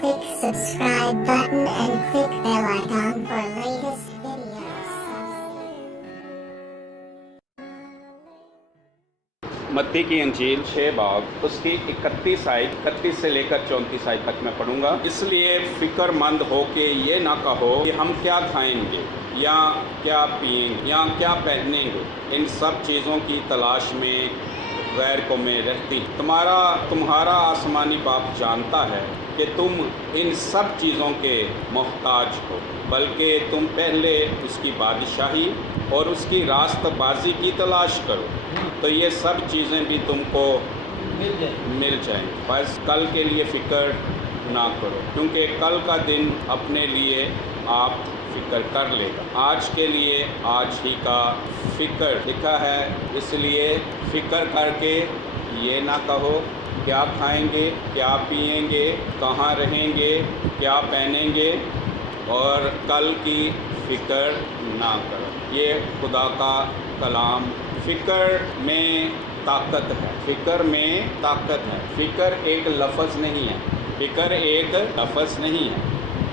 click subscribe button and click bell icon for latest videos. मत्ती की अंजील 6 बाब उसकी 31 आयत 31 से लेकर 34 आयत तक मैं पढ़ूंगा। इसलिए फ़िक्रमंद हो के ये ना कहो कि हम क्या खाएंगे या क्या पिएंगे या क्या पहनेंगे, इन सब चीज़ों की तलाश में गैर कौमें रहती। तुम्हारा आसमानी बाप जानता है कि तुम इन सब चीज़ों के मोहताज हो, बल्कि तुम पहले उसकी बादशाही और उसकी रास्तबाजी की तलाश करो, तो ये सब चीज़ें भी तुमको मिल जाएंगी। बस कल के लिए फ़िक्र ना करो, क्योंकि कल का दिन अपने लिए आप फ़िक्र कर लेगा। आज के लिए आज ही का फ़िक्र लिखा है, इसलिए फ़िक्र करके ये ना कहो क्या खाएंगे, क्या पिएंगे, कहाँ रहेंगे, क्या पहनेंगे, और कल की फ़िक्र ना करो। ये खुदा का कलाम। फ़िक्र में ताकत है, फ़िक्र में ताकत है। फ़िक्र एक लफ्ज़ नहीं है, फ़िक्र एक लफ्ज़ नहीं है,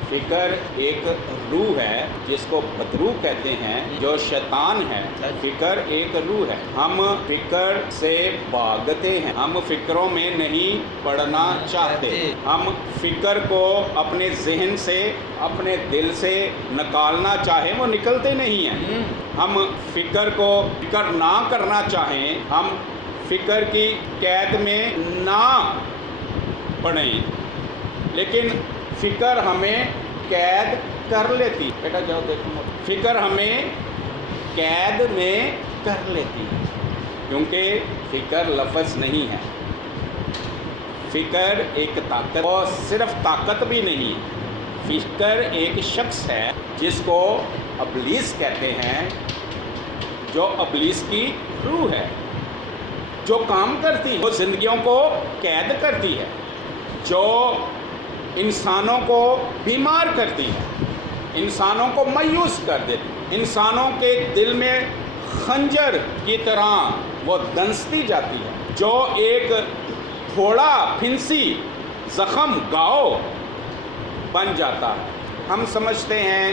फ़िक्र एक रूह है जिसको बदरू कहते हैं, जो शैतान है। फ़िक्र एक रूह है। हम फ़िक्र से भागते हैं, हम फ़िक्रों में नहीं पड़ना चाहते। हम फ़िक्र को अपने जहन से, अपने दिल से निकालना चाहें, वो निकलते नहीं हैं। हम फ़िक्र को फ़िक्र ना करना चाहें, हम फ़िक्र की कैद में ना पड़ें, लेकिन फ़िक्र हमें कैद कर लेती। बेटा जाओ देखो, फ़िक्र हमें कैद में कर लेती है, क्योंकि फ़िक्र लफ्ज़ नहीं है। फ़िक्र एक ताकत, और सिर्फ ताकत भी नहीं है, फ़िक्र एक शख्स है जिसको इब्लीस कहते हैं, जो इब्लीस की रूह है, जो काम करती है, वो ज़िंदगियों को कैद करती है, जो इंसानों को बीमार करती है, इंसानों को मायूस कर देती है, इंसानों के दिल में खंजर की तरह वो दंसती जाती है, जो एक थोड़ा फिंसी ज़ख़म घाव बन जाता है। हम समझते हैं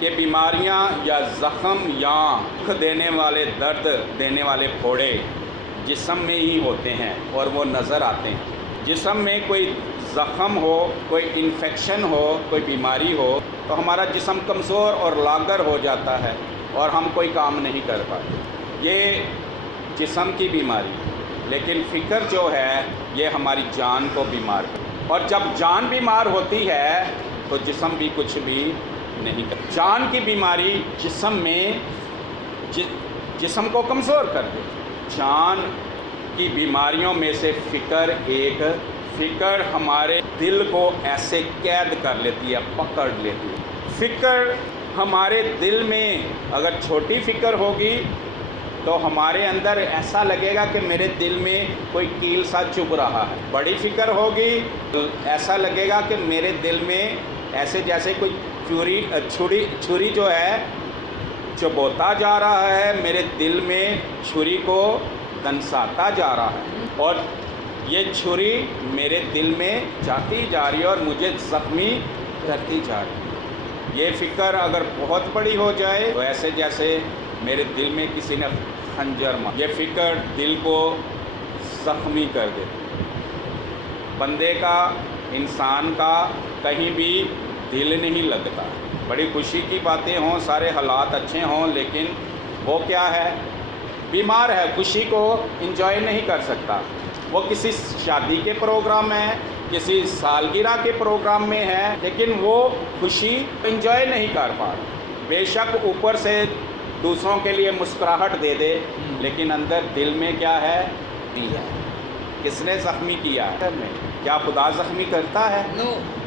कि बीमारियां या ज़ख़म या दुख देने वाले, दर्द देने वाले फोड़े जिस्म में ही होते हैं और वो नज़र आते हैं। जिस्म में कोई ज़ख़म हो, कोई इन्फेक्शन हो, कोई बीमारी हो, तो हमारा जिस्म कमज़ोर और लागर हो जाता है और हम कोई काम नहीं कर पाते। ये जिस्म की बीमारी। लेकिन फ़िक्र जो है ये हमारी जान को बीमार करती है, और जब जान बीमार होती है तो जिस्म भी कुछ भी नहीं करता। जान की बीमारी जिस्म में जिस्म को कमज़ोर कर देती। जान की बीमारियों में से फ़िक्र हमारे दिल को ऐसे कैद कर लेती है, पकड़ लेती है। फ़िक्र हमारे दिल में अगर छोटी फ़िक्र होगी तो हमारे अंदर ऐसा लगेगा कि मेरे दिल में कोई कील सा चुभ रहा है। बड़ी फ़िक्र होगी तो ऐसा लगेगा कि मेरे दिल में ऐसे जैसे कोई छुरी जो है चुभोता जा रहा है, मेरे दिल में छुरी को दंसाता जा रहा है, और ये छुरी मेरे दिल में जाती जा रही है और मुझे ज़ख्मी करती जा रही है। ये फ़िक्र अगर बहुत बड़ी हो जाए तो ऐसे जैसे मेरे दिल में किसी ने खंजर मारा। ये फ़िक्र दिल को ज़ख्मी कर देती है। बंदे का, इंसान का कहीं भी दिल नहीं लगता। बड़ी खुशी की बातें हों, सारे हालात अच्छे हों, लेकिन वो क्या है, बीमार है, खुशी को एंजॉय नहीं कर सकता। वो किसी शादी के प्रोग्राम में है, किसी सालगिरह के प्रोग्राम में है, लेकिन वो खुशी एंजॉय नहीं कर पा रहा। बेशक ऊपर से दूसरों के लिए मुस्कुराहट दे दे, लेकिन अंदर दिल में क्या है, नहीं है। किसने ज़ख्मी किया है? क्या खुदा ज़ख्मी करता है?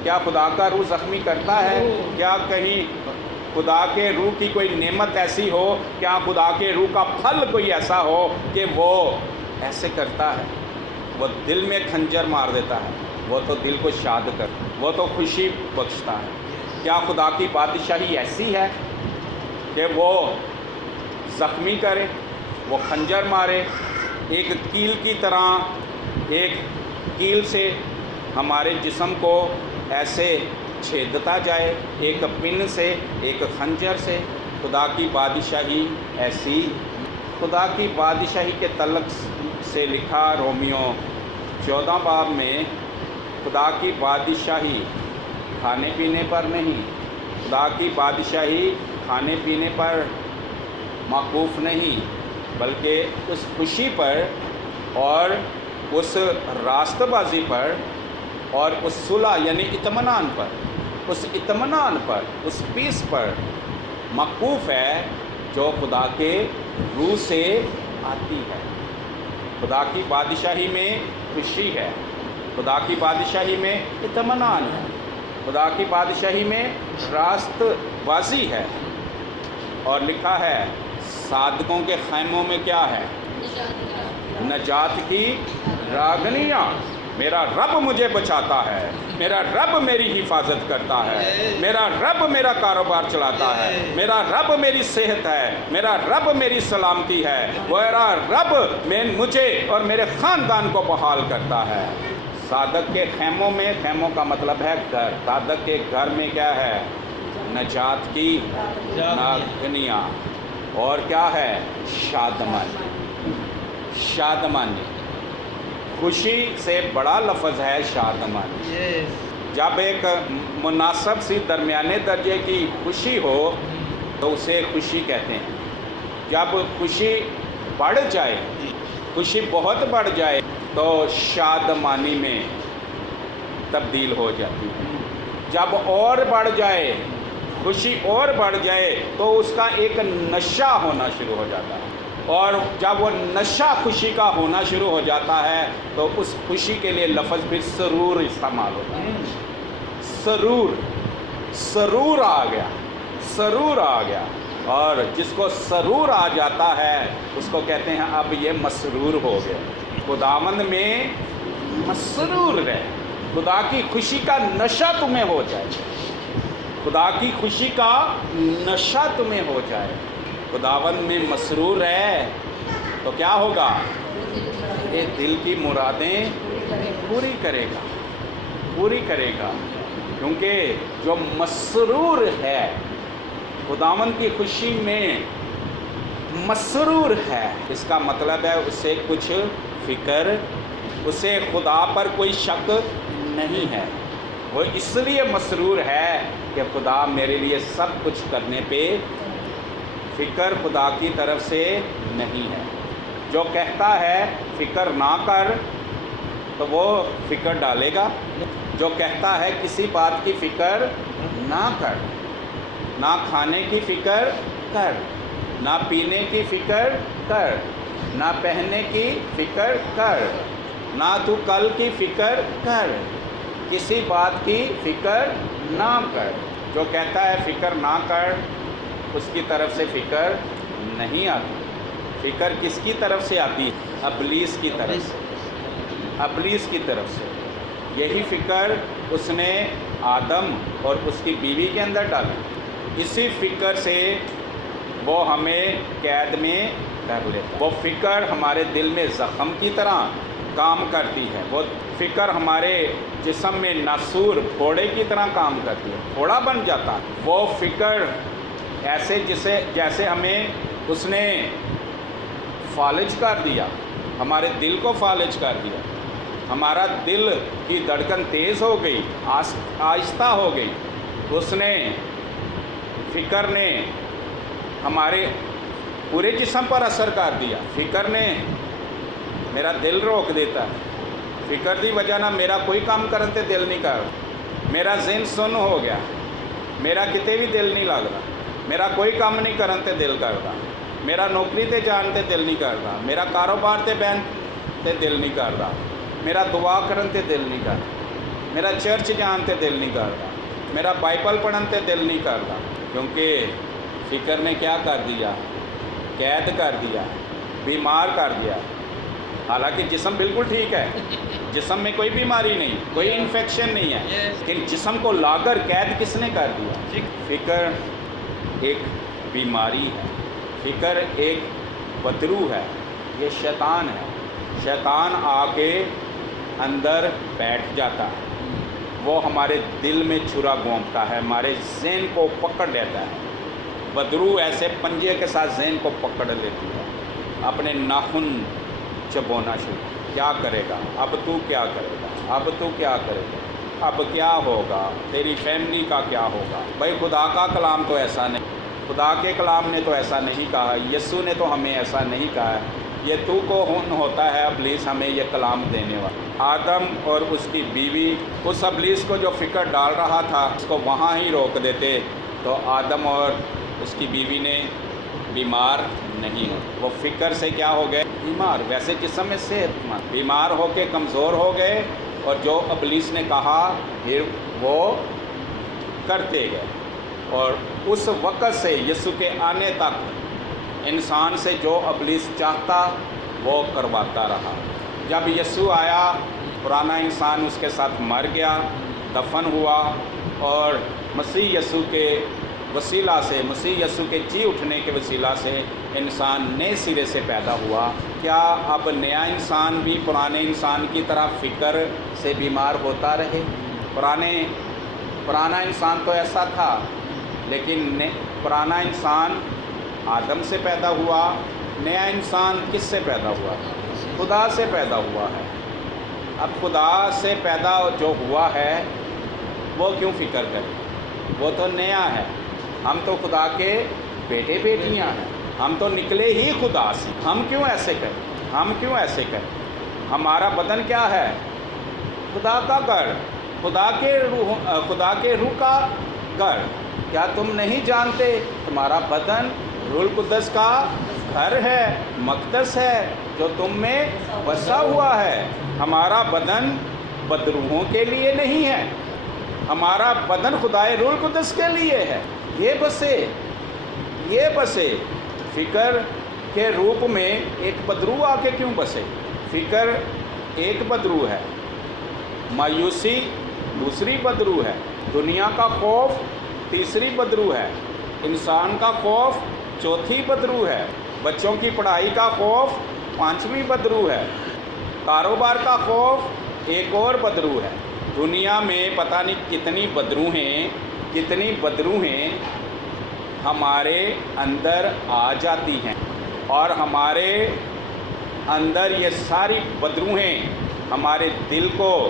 क्या खुदा का रूह ज़ख्मी करता है? क्या कहीं खुदा के रूह की कोई नेमत ऐसी हो, क्या खुदा के रूह का फल कोई ऐसा हो कि वो ऐसे करता है? वो दिल में खंजर मार देता है, वो तो दिल को शाद कर, वो तो खुशी बख्शता है। क्या खुदा की बादशाही ऐसी है कि वो ज़ख्मी करे, वो खंजर मारे, एक कील की तरह, एक कील से हमारे जिस्म को ऐसे छेदता जाए, एक पिन से, एक खंजर से। खुदा की बादशाही ऐसी, खुदा की बादशाही के तल्लक से लिखा रोमियो 14 बाब में, खुदा की बादशाही खाने पीने पर नहीं, खुदा की बादशाही खाने पीने पर मौकूफ़ नहीं, बल्कि उस खुशी पर और उस रास्तबाजी पर और उस सुलह यानी इत्मीनान पर, उस इत्मीनान पर, उस पीस पर मौकूफ़ है जो खुदा के रूह से आती है। खुदा की बादशाही में खुशी है, खुदा की बादशाही में इत्मीनान है, खुदा की बादशाही में रास्तबाजी है। और लिखा है सादकों के खैमों में क्या है? नजात की रागनियाँ। मेरा रब मुझे बचाता है, मेरा रब मेरी हिफाजत करता है, मेरा रब मेरा कारोबार चलाता है, मेरा रब मेरी सेहत है, मेरा रब मेरी सलामती है, मेरा रब में मुझे और मेरे ख़ानदान को बहाल करता है। सादक के खैमों में, खैमों का मतलब है घर, सादक के घर में क्या है? नजात की रागनियाँ। और क्या है? शादमानी। शादमानी, खुशी से बड़ा लफ्ज़ है शादमानी। जब एक मुनासब सी दरमियाने दर्जे की खुशी हो तो उसे खुशी कहते हैं। जब खुशी बढ़ जाए, खुशी बहुत बढ़ जाए तो शादमानी में तब्दील हो जाती है। जब और बढ़ जाए, खुशी और बढ़ जाए तो उसका एक नशा होना शुरू हो जाता है। और जब वो नशा खुशी का होना शुरू हो जाता है तो उस खुशी के लिए लफ्ज़ फिर सरूर इस्तेमाल होता है। सरूर, सरूर आ गया, सरूर आ गया। और जिसको सरूर आ जाता है उसको कहते हैं अब ये मसरूर हो गया। खुदावंद में मसरूर रहे, खुदा की खुशी का नशा तुम्हें हो जाए, खुदा की खुशी का नशा तुम्हें हो जाए। खुदावंद में मसरूर है तो क्या होगा? ये दिल की मुरादें पूरी करेगा, पूरी करेगा। क्योंकि जो मसरूर है, खुदावंद की खुशी में मसरूर है, इसका मतलब है उसे कुछ फिक्र, उसे खुदा पर कोई शक नहीं है। वो इसलिए मसरूर है कि खुदा मेरे लिए सब कुछ करने पे फ़िक्र खुदा की तरफ से नहीं है। जो कहता है फ़िक्र ना कर तो वो फ़िक्र डालेगा। जो कहता है किसी बात की फ़िक्र ना कर, ना खाने की फ़िक्र कर, ना पीने की फ़िक्र कर, ना पहनने की फ़िक्र कर, ना तू कल की फ़िक्र कर, किसी बात की फ़िक्र ना कर। जो कहता है फ़िक्र ना कर उसकी तरफ से फ़िक्र नहीं आती। फ़िक्र किसकी तरफ से आती? अबलीस की तरफ से, अबलीस की तरफ से। यही फ़िक्र उसने आदम और उसकी बीवी के अंदर डाली। इसी फ़िक्र से वो हमें कैद में कर लेता। वो फ़िक्र हमारे दिल में ज़ख़म की तरह काम करती है। वो फ़िक्र हमारे जिस्म में नासूर फोड़े की तरह काम करती है, फोड़ा बन जाता है। वो फ़िक्र ऐसे जैसे हमें उसने फालिज कर दिया, हमारे दिल को फालिज कर दिया। हमारा दिल की धड़कन तेज़ हो गई, आहिस्ता हो गई। उसने फ़िक्र ने हमारे पूरे जिस्म पर असर कर दिया। फ़िक्र ने मेरा दिल रोक देता है। फ़िक्र की वजह ना मेरा कोई काम करने ते दिल नहीं कर, मेरा ज़हन सुन्न हो गया, मेरा किते भी दिल नहीं लगता, मेरा कोई काम नहीं करने ते दिल करता, मेरा नौकरी ते जान ते दिल नहीं करता, मेरा कारोबार ते बहन ते दिल नहीं करता, मेरा दुआ करने ते दिल नहीं करता, मेरा चर्च जान ते दिल नहीं करता, मेरा बाइबल पढ़ने ते दिल नहीं करता। क्योंकि फ़िक्र ने क्या कर दिया? कैद कर दिया, बीमार कर दिया। हालांकि जिस्म बिल्कुल ठीक है, जिस्म में कोई बीमारी नहीं, कोई इन्फेक्शन नहीं है, लेकिन जिस्म को लाकर कैद किसने कर दिया? फ़िक्र एक बीमारी है, फ़िक्र एक बदरू है, ये शैतान है। शैतान आके अंदर बैठ जाता है, وہ ہمارے دل میں چھرا گھونپتا ہے, ہمارے ذہن کو پکڑ لیتا ہے. بدرو ایسے پنجے کے ساتھ ذہن کو پکڑ لیتی ہے, اپنے ناخن چبونا شروع. کیا کرے گا اب تو, کیا کرے گا اب تو, کیا کرے گا اب, کیا ہوگا, تیری فیملی کا کیا ہوگا. بھائی خدا کا کلام تو ایسا نہیں, خدا کے کلام نے تو ایسا نہیں کہا, یسوع نے تو ہمیں ایسا نہیں کہا ہے. یہ تو کون ہوتا ہے ابلیس ہمیں یہ کلام دینے والا. آدم اور اس کی بیوی اس ابلیس کو جو فکر ڈال رہا تھا اس کو وہاں ہی روک دیتے تو آدم اور اس کی بیوی نے بیمار نہیں ہو. وہ فکر سے کیا ہو گئے, بیمار. ویسے جسم میں صحت مند, بیمار ہو کے کمزور ہو گئے, اور جو ابلیس نے کہا پھر وہ کرتے گئے. اور اس وقت سے یسوع کے آنے تک انسان سے جو ابلیس چاہتا وہ کرواتا رہا. جب یسوع آیا پرانا انسان اس کے ساتھ مر گیا, دفن ہوا, اور مسیح یسوع کے وسیلہ سے, مسیح یسوع کے جی اٹھنے کے وسیلہ سے انسان نئے سرے سے پیدا ہوا. کیا اب نیا انسان بھی پرانے انسان کی طرح فکر سے بیمار ہوتا رہے؟ پرانا انسان تو ایسا تھا, لیکن پرانا انسان آدم سے پیدا ہوا, نیا انسان کس سے پیدا ہوا؟ خدا سے پیدا ہوا ہے. اب خدا سے پیدا جو ہوا ہے وہ کیوں فکر کرے, وہ تو نیا ہے. ہم تو خدا کے بیٹے بیٹیاں ہیں, ہم تو نکلے ہی خدا سے. ہم کیوں ایسے کریں, ہم کیوں ایسے کریں؟ ہمارا بدن کیا ہے؟ خدا کا گھر, خدا کے روح کا گھر. کیا تم نہیں جانتے تمہارا بدن روح القدس کا گھر ہے, مقدس ہے, جو تم میں بسا ہوا ہے. ہمارا بدن بدروحوں کے لیے نہیں ہے, ہمارا بدن خدائے روح القدس کے لیے ہے. یہ بسے فکر کے روپ میں ایک بدرو آ کے کیوں بسے؟ فکر ایک بدرو ہے, مایوسی دوسری بدرو ہے, دنیا کا خوف تیسری بدرو ہے, انسان کا خوف چوتھی بدرو ہے, بچوں کی پڑھائی کا خوف پانچویں بدرو ہے, کاروبار کا خوف ایک اور بدرو ہے. دنیا میں پتہ نہیں کتنی بدرو ہیں ہمارے اندر آ جاتی ہیں, اور ہمارے اندر یہ ساری بدروہیں ہمارے دل کو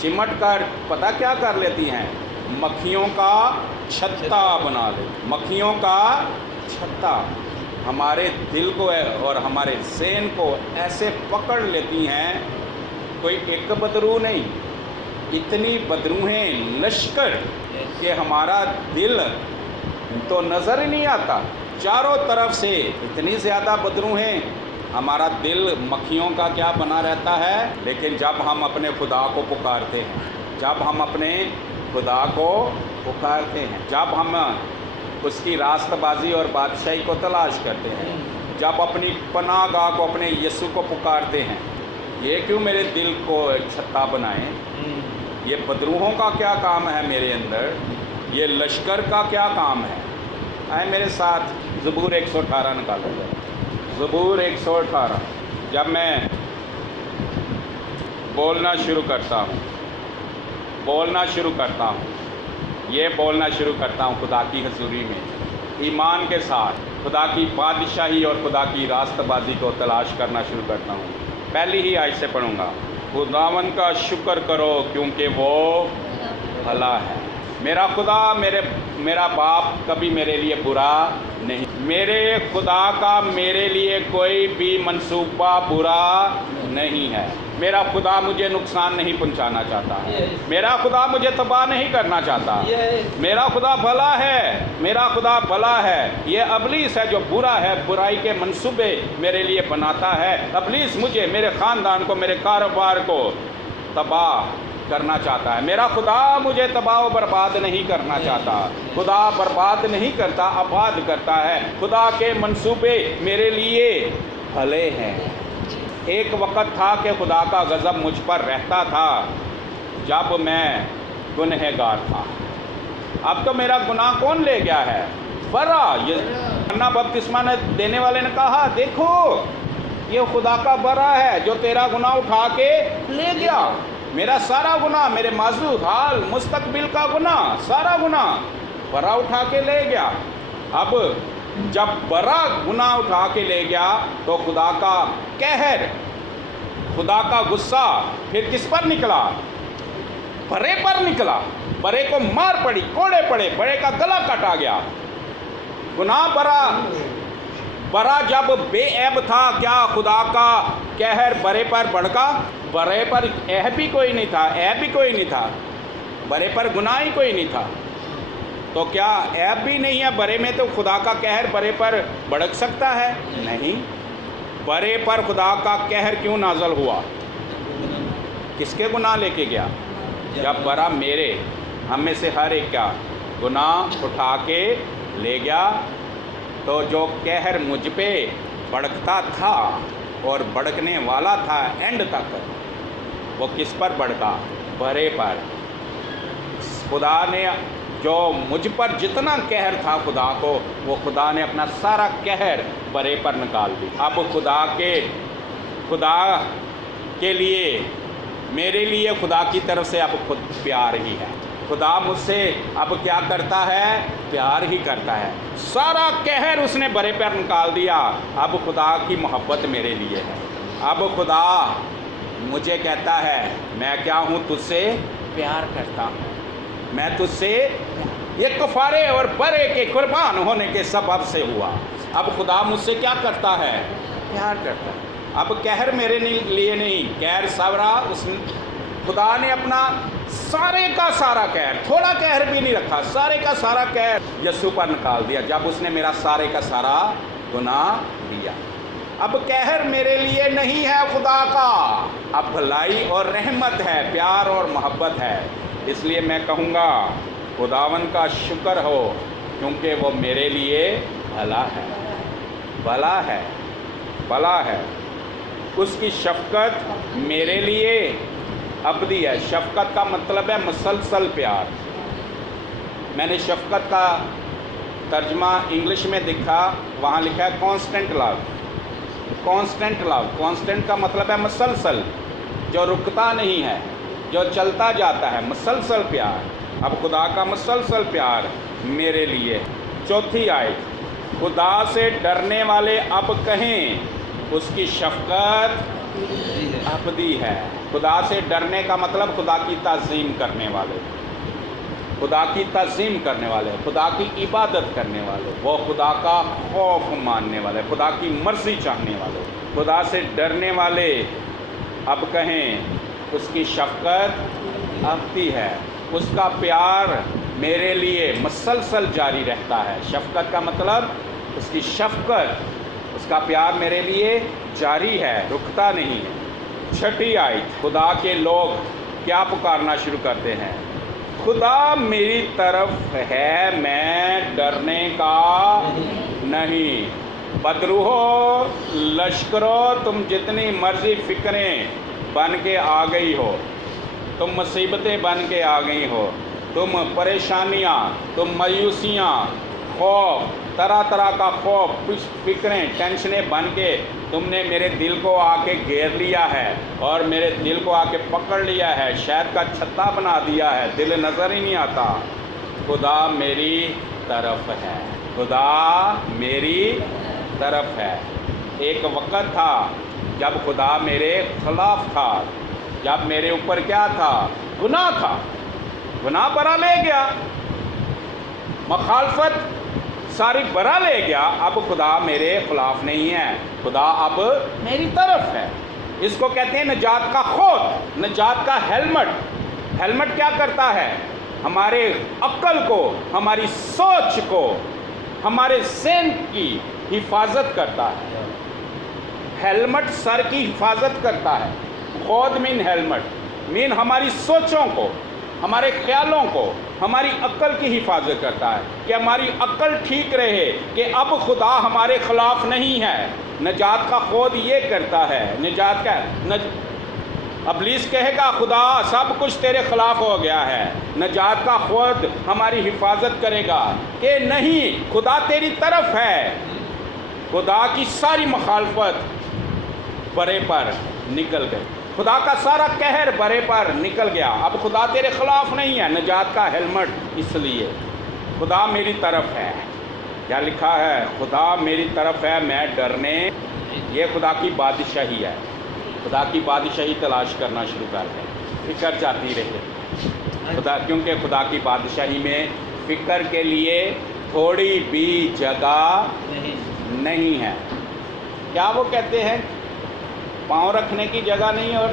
چمٹ کر پتہ کیا کر لیتی ہیں؟ مکھیوں کا چھتا بنا لے. مکھیوں کا چھتا ہمارے دل کو اور ہمارے ذہن کو ایسے پکڑ لیتی ہیں, کوئی ایک بدرو نہیں, اتنی بدروہیں لشکر کہ ہمارا دل تو نظر ہی نہیں آتا. چاروں طرف سے اتنی زیادہ بدروہیں, ہمارا دل مکھیوں کا کیا بنا رہتا ہے. لیکن جب ہم اپنے خدا کو پکارتے ہیں, جب ہم اپنے خدا کو پکارتے ہیں, جب ہم اس کی راست بازی اور بادشاہی کو تلاش کرتے ہیں, جب اپنی پناہ گاہ کو, اپنے یسوع کو پکارتے ہیں, یہ کیوں میرے دل کو چھتا بنائیں؟ یہ بدروحوں کا کیا کام ہے میرے اندر؟ یہ لشکر کا کیا کام ہے؟ آئے میرے ساتھ زبور 118 نکالو جائے. زبور 118. جب میں بولنا شروع کرتا ہوں, یہ بولنا شروع کرتا ہوں خدا کی حضوری میں, ایمان کے ساتھ خدا کی بادشاہی اور خدا کی راست بازی کو تلاش کرنا شروع کرتا ہوں. پہلی ہی آیت سے پڑھوں گا. خداوند کا شکر کرو کیونکہ وہ بھلا ہے. میرا خدا میرا باپ کبھی میرے لیے برا نہیں. میرے خدا کا میرے لیے کوئی بھی منصوبہ برا نہیں ہے. میرا خدا مجھے نقصان نہیں پہنچانا چاہتا, میرا خدا مجھے تباہ نہیں کرنا چاہتا. میرا خدا بھلا ہے, میرا خدا بھلا ہے. یہ ابلیس ہے جو برا ہے, برائی کے منصوبے میرے لیے بناتا ہے. ابلیس مجھے, میرے خاندان کو, میرے کاروبار کو تباہ کرنا چاہتا ہے. میرا خدا مجھے تباہ و برباد نہیں کرنا چاہتا. خدا برباد نہیں کرتا, آباد کرتا ہے. خدا کے منصوبے میرے لیے بھلے ہیں. ایک وقت تھا کہ خدا کا غضب مجھ پر رہتا تھا جب میں گنہگار تھا. اب تو میرا گناہ کون لے گیا ہے؟ برا. یہ یوحنا بپتسمہ دینے والے نے کہا, دیکھو یہ خدا کا برا ہے جو تیرا گناہ اٹھا کے لے گیا. मेरा सारा गुनाह, मेरे माजू हाल मुस्तकबिल का गुनाह, सारा गुनाह बरा उठा के ले गया। अब जब बरा गुनाह उठा के ले गया तो खुदा का कहर, खुदा का गुस्सा फिर किस पर निकला? बरे पर निकला। बरे को मार पड़ी, कोड़े पड़े, बरे का गला काटा गया। गुनाह बरा जब बेऐब था, क्या खुदा का कहर बरे पर भड़का? बरे पर ऐब भी कोई नहीं था, ऐब भी कोई नहीं था, बरे पर गुनाह ही कोई नहीं था। तो क्या ऐब भी नहीं है बरे में, तो खुदा का कहर बरे पर भड़क सकता है? नहीं। बरे पर खुदा का कहर क्यों नाजल हुआ? किसके गुनाह लेके गया? जब बरा मेरे, हम में से हर एक का गुनाह उठा के ले गया, तो जो कहर मुझ पे भड़कता था और भड़कने वाला था एंड तक, वो किस पर भड़का? बरे पर। खुदा ने जो मुझ पर जितना कहर था खुदा को, वो खुदा ने अपना सारा कहर बरे पर निकाल दिया। अब खुदा के लिए, मेरे लिए खुदा की तरफ से अब खुद प्यार ही है। खुदा मुझसे अब क्या करता है? प्यार ही करता है। सारा कहर उसने बरे पर निकाल दिया। अब खुदा की मोहब्बत मेरे लिए है। अब खुदा मुझे कहता है, मैं क्या हूँ? तुझसे प्यार करता हूँ, मैं तुझसे, ये कफारे और बरे के कुर्बान होने के सबब से हुआ। अब खुदा मुझसे क्या करता है? प्यार करता है। अब कहर मेरे लिए नहीं, कहर सारा खुदा ने अपना सारे का सारा कहर, थोड़ा कहर भी नहीं रखा, सारे का सारा कहर यीशु पर निकाल दिया जब उसने मेरा सारे का सारा गुनाह लिया। अब कहर मेरे लिए नहीं है खुदा का, अब भलाई और रहमत है, प्यार और मोहब्बत है। इसलिए मैं कहूँगा खुदावन का शुक्र हो, क्योंकि वो मेरे लिए भला है, भला है, भला है। उसकी शफ़क़त मेरे लिए अबदी है। शफ़क़त का मतलब है मुसलसल प्यार। मैंने शफ़क़त का तर्जमा इंग्लिश में देखा, वहाँ लिखा है constant love. Constant love, constant का मतलब है मुसलसल, जो रुकता नहीं है, जो चलता जाता है, मुसलसल प्यार। अब खुदा का मुसलसल प्यार मेरे लिए। चौथी आयत, खुदा से डरने वाले अब कहें उसकी शफ़क़त अबदी है। खुदा से डरने का मतलब खुदा की ताज़ीम करने वाले, खुदा की ताज़ीम करने वाले, खुदा की इबादत करने वाले, वो खुदा का खौफ मानने वाले, खुदा की मर्ज़ी चाहने वाले, खुदा से डरने वाले अब कहें उसकी शफ़क़त अबदी है। उसका प्यार मेरे लिए मुसलसल जारी रहता है। शफ़क़त का मतलब उसकी शफ़क़त, उसका प्यार मेरे लिए जारी है, रुकता नहीं है। छठी आयत, खुदा के लोग क्या पुकारना शुरू करते हैं? खुदा मेरी तरफ है, मैं डरने का नहीं। बदरूहो लश्करों, तुम जितनी मर्जी फ़िक्रें बन के आ गई हो, तुम मुसीबतें बन के आ गई हो, तुम परेशानियाँ, तुम मायूसियाँ, खौफ, तरह तरह का खौफ, फिक्रें, टेंशनें बन के तुमने मेरे दिल को आके घेर लिया है और मेरे दिल को आके पकड़ लिया है, शहद का छत्ता बना दिया है, दिल नज़र ही नहीं आता। खुदा मेरी तरफ है, खुदा मेरी तरफ है। एक वक़्त था जब खुदा मेरे ख़िलाफ़ था, जब मेरे ऊपर क्या था? गुनाह था, गुनाह बरा ले गया, मखालफत सारी बरा ले गया। अब खुदा मेरे ख़िलाफ़ नहीं है, खुदा अब मेरी तरफ है। इसको कहते हैं निजात का खोत, निजात का हेलमेट। हेलमेट क्या करता है? हमारे अक्ल को, हमारी सोच को, हमारे ज़हन की हिफाजत करता है। हेलमेट सर की हिफाजत करता है। खोद मीन हेलमेट मीन हमारी सोचों को, हमारे ख्यालों को, हमारी अक्ल की हिफाजत करता है कि हमारी अक्ल ठीक रहे कि अब खुदा हमारे ख़िलाफ़ नहीं है। निजात का खोद ये करता है। निजात का अबलीस कहेगा खुदा सब कुछ तेरे ख़िलाफ़ हो गया है, निजात का खोद हमारी हिफाजत करेगा कि नहीं, खुदा तेरी तरफ है। खुदा की सारी मुखालफत बरे पर निकल गई। خدا کا سارا قہر برے پر نکل گیا. اب خدا تیرے خلاف نہیں ہے. نجات کا ہیلمٹ اس لیے خدا میری طرف ہے. کیا لکھا ہے؟ خدا میری طرف ہے، میں ڈرنے. یہ خدا کی بادشاہی ہے. خدا کی بادشاہی تلاش کرنا شروع کر دیں. فکر جاتی رہے خدا، کیونکہ خدا کی بادشاہی میں فکر کے لیے تھوڑی بھی جگہ نہیں ہے. کیا وہ کہتے ہیں؟ پاؤں رکھنے کی جگہ نہیں اور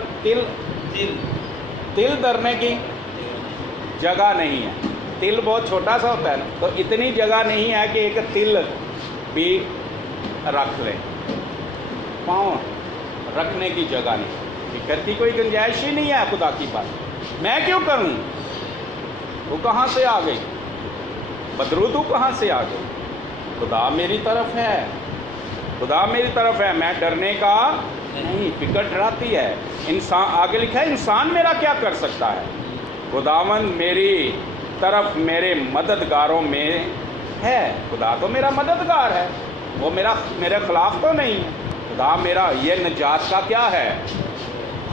تل دھرنے کی جگہ نہیں ہے. تل بہت چھوٹا سا ہوتا ہے نا، تو اتنی جگہ نہیں ہے کہ ایک تل بھی رکھ لیں. پاؤں رکھنے کی جگہ نہیں. فکر کی کوئی گنجائش ہی نہیں ہے خدا کی بات. میں کیوں کروں؟ وہ کہاں سے آ گئی؟ بدرود کہاں سے آ گئی؟ خدا میری طرف ہے. خدا میری طرف ہے، میں ڈرنے کا نہیں. فکر ڈراتی ہے. انسان، آگے لکھا ہے انسان میرا کیا کر سکتا ہے؟ خداوند میری طرف میرے مددگاروں میں ہے. خدا تو میرا مددگار ہے، وہ میرے خلاف تو نہیں ہے. خدا میرا، یہ نجات کا کیا ہے؟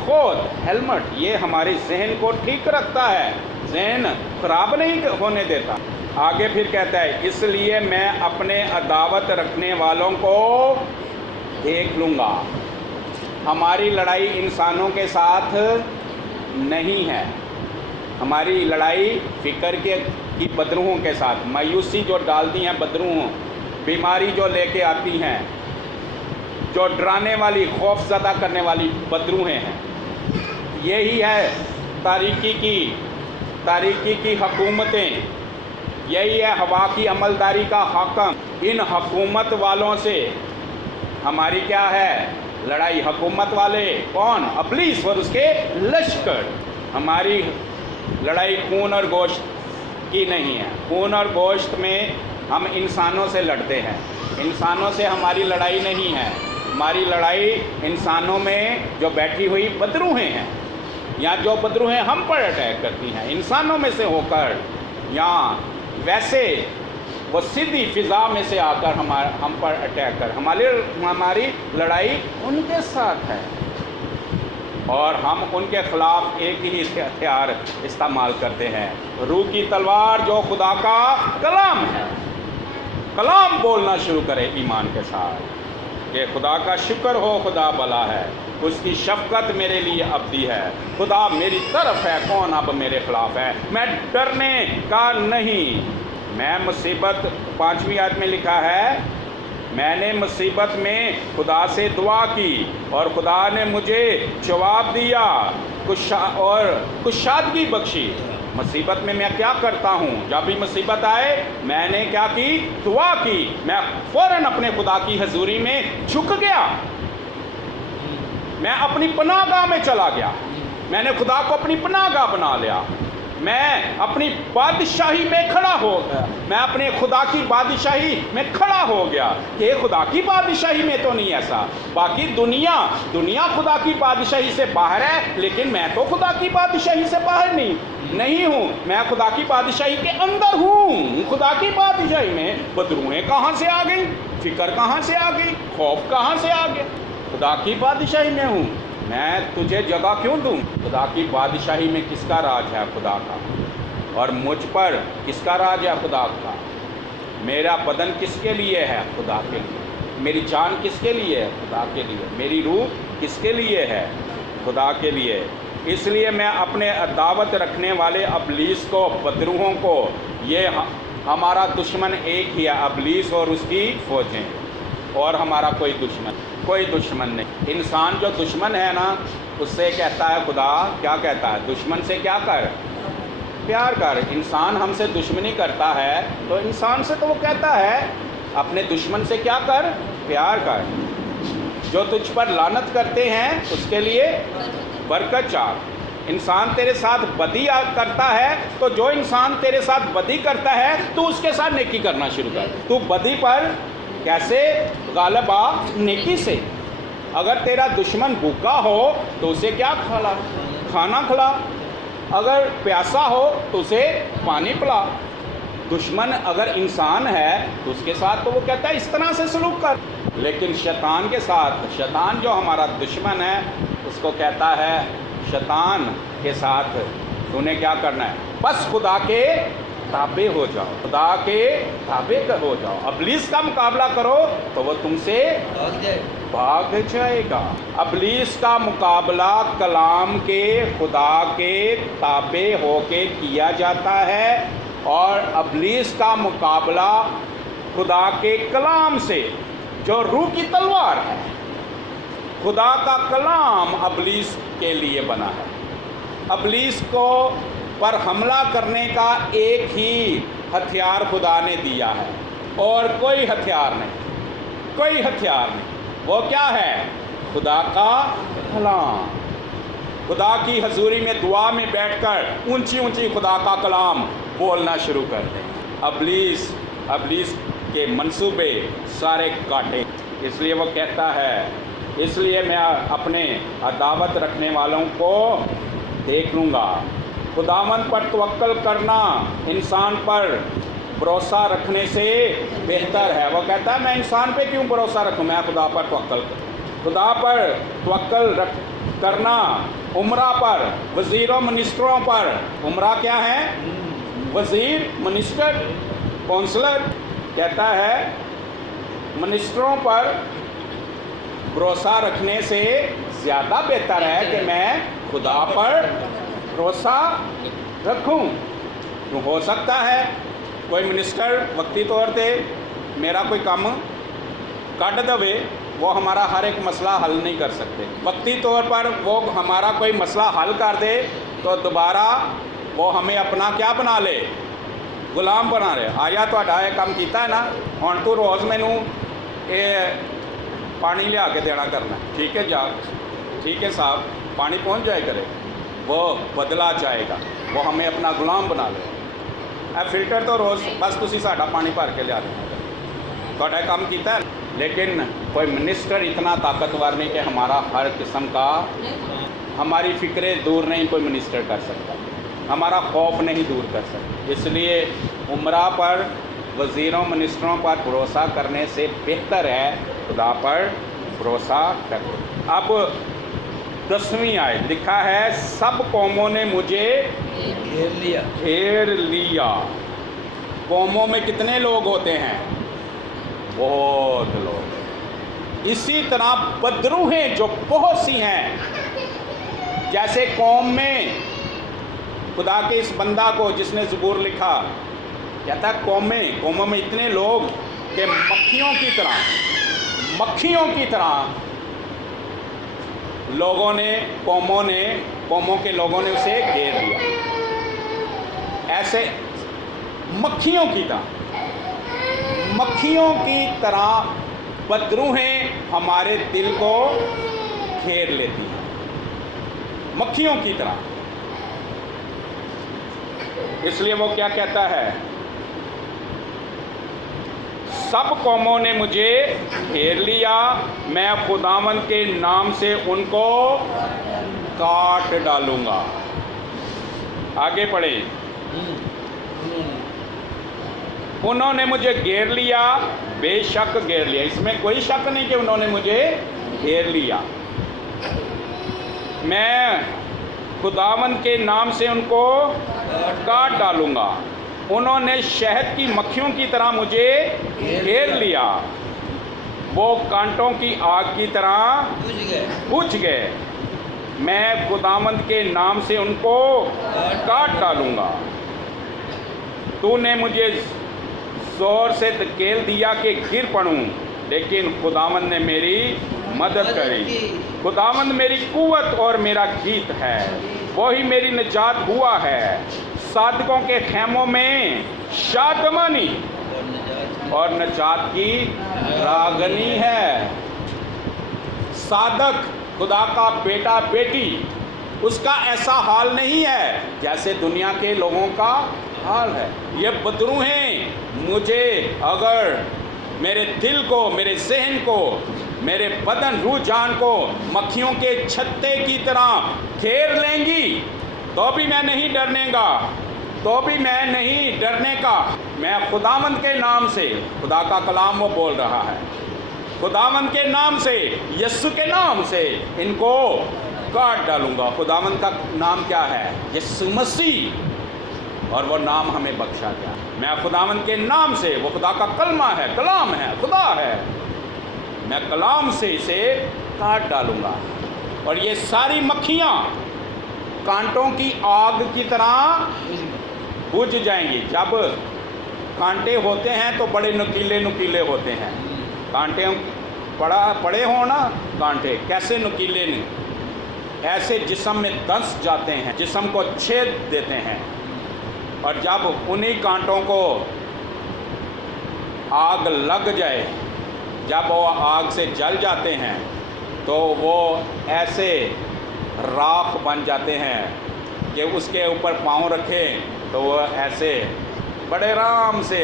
خود ہیلمٹ. یہ ہمارے ذہن کو ٹھیک رکھتا ہے، ذہن خراب نہیں ہونے دیتا. آگے پھر کہتا ہے اس لیے میں اپنے عداوت رکھنے والوں کو دیکھ لوں گا. ہماری لڑائی انسانوں کے ساتھ نہیں ہے. ہماری لڑائی فکر کی بدروہوں کے ساتھ. مایوسی جو ڈالتی ہیں بدروہوں، بیماری جو لے کے آتی ہیں، جو ڈرانے والی، خوف زدہ کرنے والی بدروہیں ہیں. یہی ہے تاریکی کی حکومتیں. یہی ہے ہوا کی عملداری کا حاکم. ان حکومت والوں سے ہماری کیا ہے لڑائی؟ حکومت والے کون؟ ابلیس اور اس کے لشکر. ہماری لڑائی خون اور گوشت کی نہیں ہے. خون اور گوشت میں ہم انسانوں سے لڑتے ہیں. انسانوں سے ہماری لڑائی نہیں ہے. ہماری لڑائی انسانوں میں جو بیٹھی ہوئی بدروہیں ہیں، یا جو بدروہیں ہم پر اٹیک کرتی ہیں انسانوں میں سے ہو کر، یا ویسے وہ سیدھی فضا میں سے آ کر ہم پر اٹیک کر. ہماری لڑائی ان کے ساتھ ہے، اور ہم ان کے خلاف ایک ہی ہتھیار استعمال کرتے ہیں، روح کی تلوار جو خدا کا کلام ہے. کلام بولنا شروع کرے ایمان کے ساتھ کہ خدا کا شکر ہو، خدا بھلا ہے، اس کی شفقت میرے لیے ابدی ہے. خدا میری طرف ہے، کون اب میرے خلاف ہے؟ میں ڈرنے کا نہیں. میں مصیبت، 5ویں آیت میں لکھا ہے میں نے مصیبت میں خدا سے دعا کی اور خدا نے مجھے جواب دیا اور کشادگی بخشی. مصیبت میں کیا کرتا ہوں؟ جب بھی مصیبت آئے میں نے کیا کی؟ دعا کی. میں فوراً اپنے خدا کی حضوری میں جھک گیا. میں اپنی پناہ گاہ میں چلا گیا. میں نے خدا کو اپنی پناہ گاہ بنا لیا. میں اپنی بادشاہی میں کھڑا ہو گیا. میں اپنے خدا کی بادشاہی میں کھڑا ہو گیا. کہ خدا کی بادشاہی میں تو نہیں ایسا. باقی دنیا خدا کی بادشاہی سے باہر ہے، لیکن میں تو خدا کی بادشاہی سے باہر نہیں ہوں. میں خدا کی بادشاہی کے اندر ہوں. خدا کی بادشاہی میں بدروہیں کہاں سے آ گئی؟ فکر کہاں سے آ گئی؟ خوف کہاں سے آ گیا؟ خدا کی بادشاہی میں ہوں. میں تجھے جگہ کیوں دوں؟ خدا کی بادشاہی میں کس کا راج ہے؟ خدا کا. اور مجھ پر کس کا راج ہے؟ خدا کا. میرا بدن کس کے لیے ہے؟ خدا کے لیے. میری جان کس کے لیے ہے؟ خدا کے لیے. میری روح کس کے لیے ہے؟ خدا کے لیے. اس لیے میں اپنے عداوت رکھنے والے ابلیس کو، بدروہوں کو، یہ ہمارا دشمن ایک ہی ہے، ابلیس اور اس کی فوجیں، اور ہمارا کوئی دشمن نہیں. انسان جو دشمن ہے نا، اس سے کہتا ہے خدا، کیا کہتا ہے؟ دشمن سے کیا کر؟ پیار کر. انسان ہم سے دشمنی کرتا ہے تو انسان سے تو وہ کہتا ہے اپنے دشمن سے کیا کر؟ پیار کر. جو تجھ پر لعنت کرتے ہیں اس کے لیے برکت چاہ. انسان تیرے ساتھ بدی کرتا ہے تو جو انسان تیرے ساتھ بدی کرتا ہے تو اس کے ساتھ نیکی کرنا شروع کر. تو بدی پر کیسے غالب آ؟ نیکی سے. اگر تیرا دشمن بھوکا ہو تو اسے کیا کھانا کھلا. اگر پیاسا ہو تو اسے پانی پلا. دشمن اگر انسان ہے تو اس کے ساتھ تو وہ کہتا ہے اس طرح سے سلوک کر. لیکن شیطان کے ساتھ، شیطان جو ہمارا دشمن ہے، اس کو کہتا ہے شیطان کے ساتھ تو نے کیا کرنا ہے؟ بس خدا کے تابع ہو جاؤ، خدا کے تابع ہو جاؤ، ابلیس کا مقابلہ کرو تو وہ تم سے بھاگ جائے گا۔ ابلیس کا مقابلہ کلام کے خدا کے تابع ہو کے کیا جاتا ہے، اور ابلیس کا مقابلہ خدا کے کلام سے جو روح کی تلوار ہے۔ خدا کا کلام ابلیس کے لیے بنا ہے۔ ابلیس کو پر حملہ کرنے کا ایک ہی ہتھیار خدا نے دیا ہے، اور کوئی ہتھیار نہیں، کوئی ہتھیار نہیں۔ وہ کیا ہے؟ خدا کا کلام۔ خدا کی حضوری میں دعا میں بیٹھ کر اونچی اونچی خدا کا کلام بولنا شروع کر دیں۔ ابلیس کے منصوبے سارے کاٹے۔ اس لیے وہ کہتا ہے، اس لیے میں اپنے عداوت رکھنے والوں کو دیکھ لوں گا۔ خداوند پر توکل کرنا انسان پر بھروسہ رکھنے سے بہتر ہے۔ وہ کہتا ہے میں انسان پہ کیوں بھروسہ رکھوں، میں خدا پر توکل کروں۔ خدا پر توکل کرنا عمرہ پر، وزیروں منسٹروں پر۔ عمرہ کیا ہے؟ وزیر، منسٹر، کونسلر۔ کہتا ہے منسٹروں پر بھروسہ رکھنے سے زیادہ بہتر ہے کہ میں خدا پر بھروسہ رکھوں۔ تو ہو سکتا ہے کوئی منسٹر وقتی طور پہ میرا کوئی کام کٹ دے، وہ ہمارا ہر ایک مسئلہ حل نہیں کر سکتے۔ وقتی طور پر وہ ہمارا کوئی مسئلہ حل کر دے تو دوبارہ وہ ہمیں اپنا کیا بنا لے؟ غلام بنا لے۔ آیا تو یہ کام کیتا ہے نا، ہن تو روز مینوں پانی لیا کے دینا کرنا۔ ٹھیک ہے جا، ٹھیک ہے صاحب، پانی پہنچ جائے کرے۔ وہ بدلا جائے گا، وہ ہمیں اپنا غلام بنا لے۔ فلٹر تو روز بس تسی ساڈا پانی بھر کے لیا دینا، تھوڑا کام کیتا ہے۔ لیکن کوئی منسٹر اتنا طاقتور نہیں کہ ہمارا ہر قسم کا، ہماری فکریں دور نہیں کوئی منسٹر کر سکتا، ہمارا خوف نہیں دور کر سکتا۔ اس لیے عمرہ پر، وزیروں منسٹروں پر بھروسہ کرنے سے بہتر ہے خدا پر بھروسہ کرو۔ اب 10ویں آیت لکھا ہے، سب قوموں نے مجھے گھیر لیا۔ قوموں میں کتنے لوگ ہوتے ہیں؟ بہت لوگ۔ اسی طرح بدروہیں جو بہت سی ہیں، جیسے قوم میں خدا کے اس بندہ کو جس نے زبور لکھا، کہتا ہے قوموں میں اتنے لوگ کہ مکھیوں کی طرح قوموں کے لوگوں نے اسے گھیر لیا۔ ایسے مکھیوں کی طرح بدروہیں ہمارے دل کو گھیر لیتی ہیں، مکھیوں کی طرح۔ اس لیے وہ کیا کہتا ہے؟ سب قوموں نے مجھے گھیر لیا، میں خداوند کے نام سے ان کو کاٹ ڈالوں گا۔ آگے پڑھیں۔ انہوں نے مجھے گھیر لیا، بے شک گھیر لیا۔ اس میں کوئی شک نہیں کہ انہوں نے مجھے گھیر لیا۔ میں خداوند کے نام سے ان کو کاٹ ڈالوں گا۔ انہوں نے شہد کی مکھیوں کی طرح مجھے گھیر لیا، وہ کانٹوں کی آگ کی طرح بجھ گئے۔ میں خداوند کے نام سے ان کو کاٹ ڈالوں گا۔ تو نے مجھے زور سے دھکیل دیا کہ گر پڑوں، لیکن خداوند نے میری مدد کری۔ خداوند میری قوت اور میرا جیت ہے، وہی میری نجات ہوا ہے۔ صادقوں کے خیموں میں شادمانی اور نجات کی راگنی ہے۔ صادق خدا کا بیٹا بیٹی، اس کا ایسا حال نہیں ہے جیسے دنیا کے لوگوں کا حال ہے۔ یہ بدروہیں مجھے اگر میرے دل کو، میرے ذہن کو، میرے بدن، روح جان کو مکھیوں کے چھتے کی طرح گھیر لیں گی تو بھی میں نہیں ڈرنے کا۔ میں خداوند کے نام سے، خدا کا کلام وہ بول رہا ہے، خداوند کے نام سے، یسوع کے نام سے ان کو काट डालूंगा। खुदावंद का नाम क्या है? यीशु मसीह, और वो नाम हमें बख्शा गया। मैं खुदावंद के नाम से, वो खुदा का कलमा है, कलाम है, खुदा है, मैं कलाम से इसे काट डालूंगा और ये सारी मक्खियाँ कांटों की आग की तरह बुझ जाएंगी। जब कांटे होते हैं तो बड़े नुकीले नुकीले होते हैं। कांटे पड़े हो ना, कांटे कैसे नुकीले नहीं, ऐसे जिस्म में दस जाते हैं, जिस्म को छेद देते हैं। और जब उन्हीं कांटों को आग लग जाए, जब वो आग से जल जाते हैं तो वो ऐसे राख बन जाते हैं कि उसके ऊपर पाँव रखें तो वो ऐसे बड़े आराम से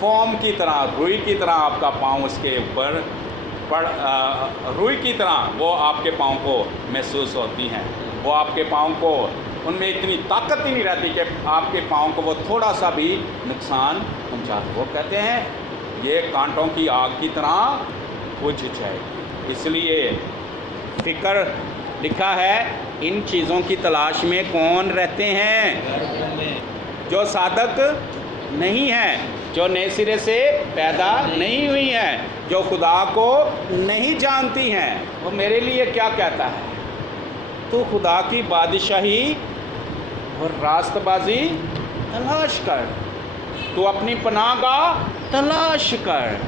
फोम की तरह, रुई की तरह आपका पाँव उसके ऊपर रुई की तरह वो आपके पाँव को महसूस होती हैं। वो आपके पाँव को, उनमें इतनी ताकत ही नहीं रहती कि आपके पाँव को वो थोड़ा सा भी नुकसान पहुँचाते। वो कहते हैं ये कांटों की आग की तरह बुझ जाएगी। इसलिए फ़िक्र लिखा है, इन चीज़ों की तलाश में कौन रहते हैं? जो सादक नहीं है, जो नए सिरे से पैदा नहीं हुई हैं, जो खुदा को नहीं जानती हैं। वो मेरे लिए क्या कहता है? तू खुदा की बादशाही और रास्तबाजी तलाश कर, तू अपनी पनाहगाह तलाश कर,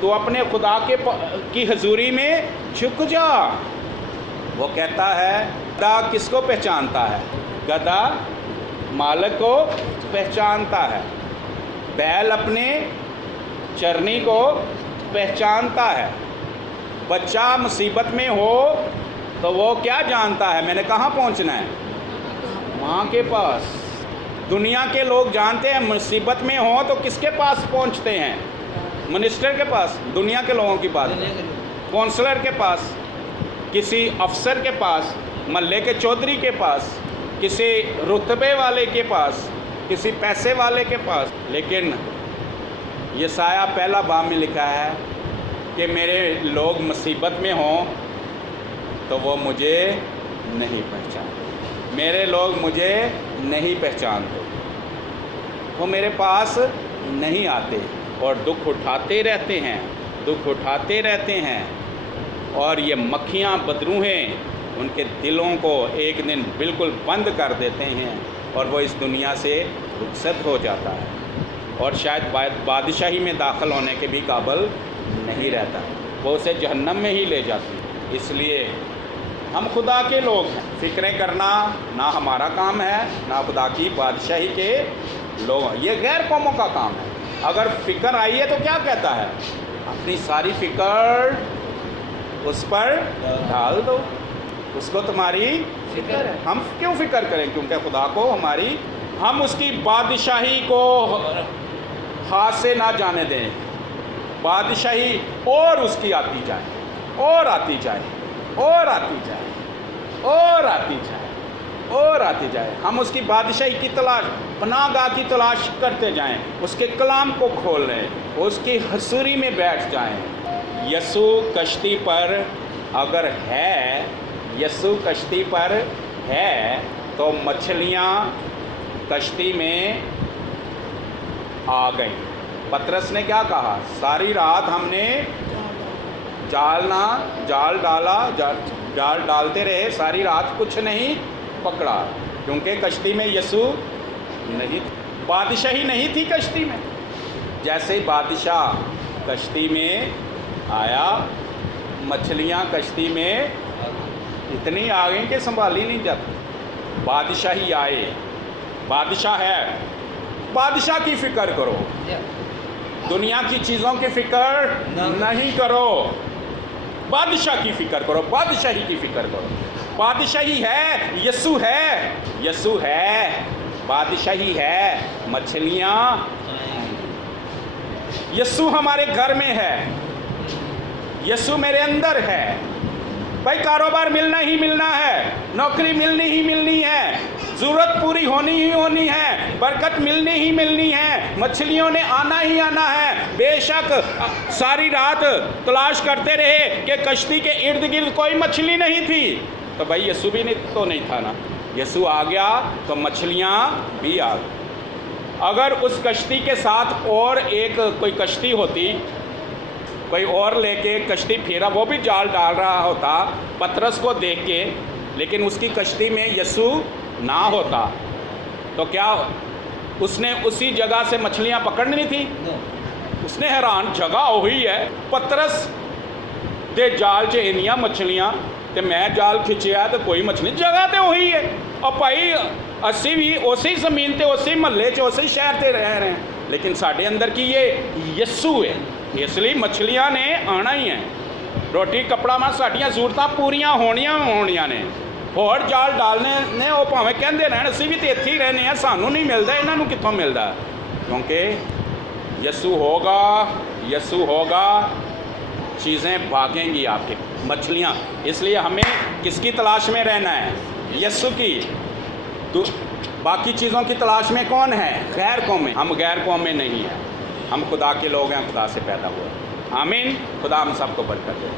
तू अपने खुदा की हजूरी में झुक जा। वो कहता है गधा किसको पहचानता है? गधा मालिक को पहचानता है, बैल अपने चरनी को पहचानता है। बच्चा मुसीबत में हो तो वो क्या जानता है? मैंने कहाँ पहुँचना है? माँ के पास। दुनिया के लोग जानते हैं मुसीबत में हो तो किसके पास पहुँचते हैं? मिनिस्टर के पास। दुनिया के लोगों की बात, काउंसलर के पास, किसी अफसर के पास, महल्ले के चौधरी के पास, किसी रुतबे वाले के पास, किसी पैसे वाले के पास। लेकिन यशाया पहला बाब में लिखा है कि मेरे लोग मुसीबत में हों तो वो मुझे नहीं पहचानते, मेरे लोग मुझे नहीं पहचानते, वो मेरे पास नहीं आते और दुख उठाते रहते हैं, दुख उठाते रहते हैं। और ये मक्खियाँ बदरूहें उनके दिलों को एक दिन बिल्कुल बंद कर देते हैं और वो इस दुनिया से रुखसत हो जाता है और शायद बादशाही में दाखिल होने के भी काबिल नहीं रहता, वो उसे जहन्नम में ही ले जाती है। इसलिए हम खुदा के लोग हैं, फ़िक्रें करना ना हमारा काम है, ना खुदा की बादशाही के लोग हैं, ये गैर कौमों का काम है। अगर फ़िक्र आई है तो क्या कहता है? अपनी सारी फ़िक्र उस पर डाल दो, उसको तुम्हारी फ़िक्र है। हम क्यों फ़िक्र करें? क्योंकि खुदा को हमारी, हम उसकी बादशाही को हाथ से ना जाने दें। बादशाही और उसकी आती जाए और आती जाए और आती जाए और आती जाए और आती जाए। हम उसकी बादशाही की तलाश, पनाहगाह की तलाश करते जाएं, उसके कलाम को खोल लें, उसकी हसूरी में बैठ जाएं। यीशु कश्ती पर अगर है, यीशु कश्ती पर है तो मछलियाँ कश्ती में आ गई। पतरस ने क्या कहा? सारी रात हमने जाल डालते रहे, सारी रात कुछ नहीं पकड़ा, क्योंकि कश्ती में यीशु नहीं, बादशाही नहीं थी कश्ती में। जैसे ही बादशाह कश्ती में आया, मछलियाँ कश्ती में इतनी आ गई कि संभाली नहीं जाती। बादशाही आए, बादशाह है, बादशाह की फ़िक्र करो, दुनिया की चीज़ों की फ़िक्र नहीं करो, बादशाह की फ़िक्र करो, बादशाही की फ़िक्र करो। बादशाही है, यीशु है, यीशु है, बादशाही है। मछलियाँ, यीशु हमारे घर में है, यीशु मेरे अंदर है। भाई कारोबार मिलना ही मिलना है, नौकरी मिलनी ही मिलनी है, ज़रूरत पूरी होनी ही होनी है, बरकत मिलनी ही मिलनी है, मछलियों ने आना ही आना है। बेशक सारी रात तलाश करते रहे कि कश्ती के इर्द गिर्द कोई मछली नहीं थी, तो भाई यीशु भी नहीं था ना। यीशु आ गया तो मछलियाँ भी आ गई। अगर उस कश्ती के साथ और एक कोई कश्ती होती, कोई और लेके कश्ती फेरा, वो भी जाल डाल रहा होता पतरस को देख के, लेकिन उसकी कश्ती में यीशु ना होता, तो क्या उसने उसी जगह से मछलियां पकड़नी थी? उसने हैरान जगह हुई है, पतरस दे जाल च इन्नियां मछलियां ते मैं जाल खिंचिया तो कोई मछली, जगह तो वही है। और भाई असी भी उसी ज़मीन ते उसी महल्ले च उसी शहर ते रह रहे हैं, लेकिन साढ़े अंदर की ये यीशु है, इसलिए मछलियां ने आना ही है। रोटी कपड़ा में साड़ियाँ जरूरतां पूरियां होनियां ने, होर जाल डालने ने वो भावें कहते रहन असी भी तो इत्थे ही रहने, सानू नहीं मिलता, इन्हों कितों मिलता? क्योंकि यीशु होगा, चीज़ें भागेंगी आपके, मछलियाँ। इसलिए हमें किसकी तलाश में रहना है? यीशु की। तो बाकी चीज़ों की तलाश में कौन है? गैर कौमें। हम गैर कौमें नहीं हैं, हम खुदा के लोग हैं, खुदा से पैदा हुए। आमीन। खुदा हम सबको बरकत दे।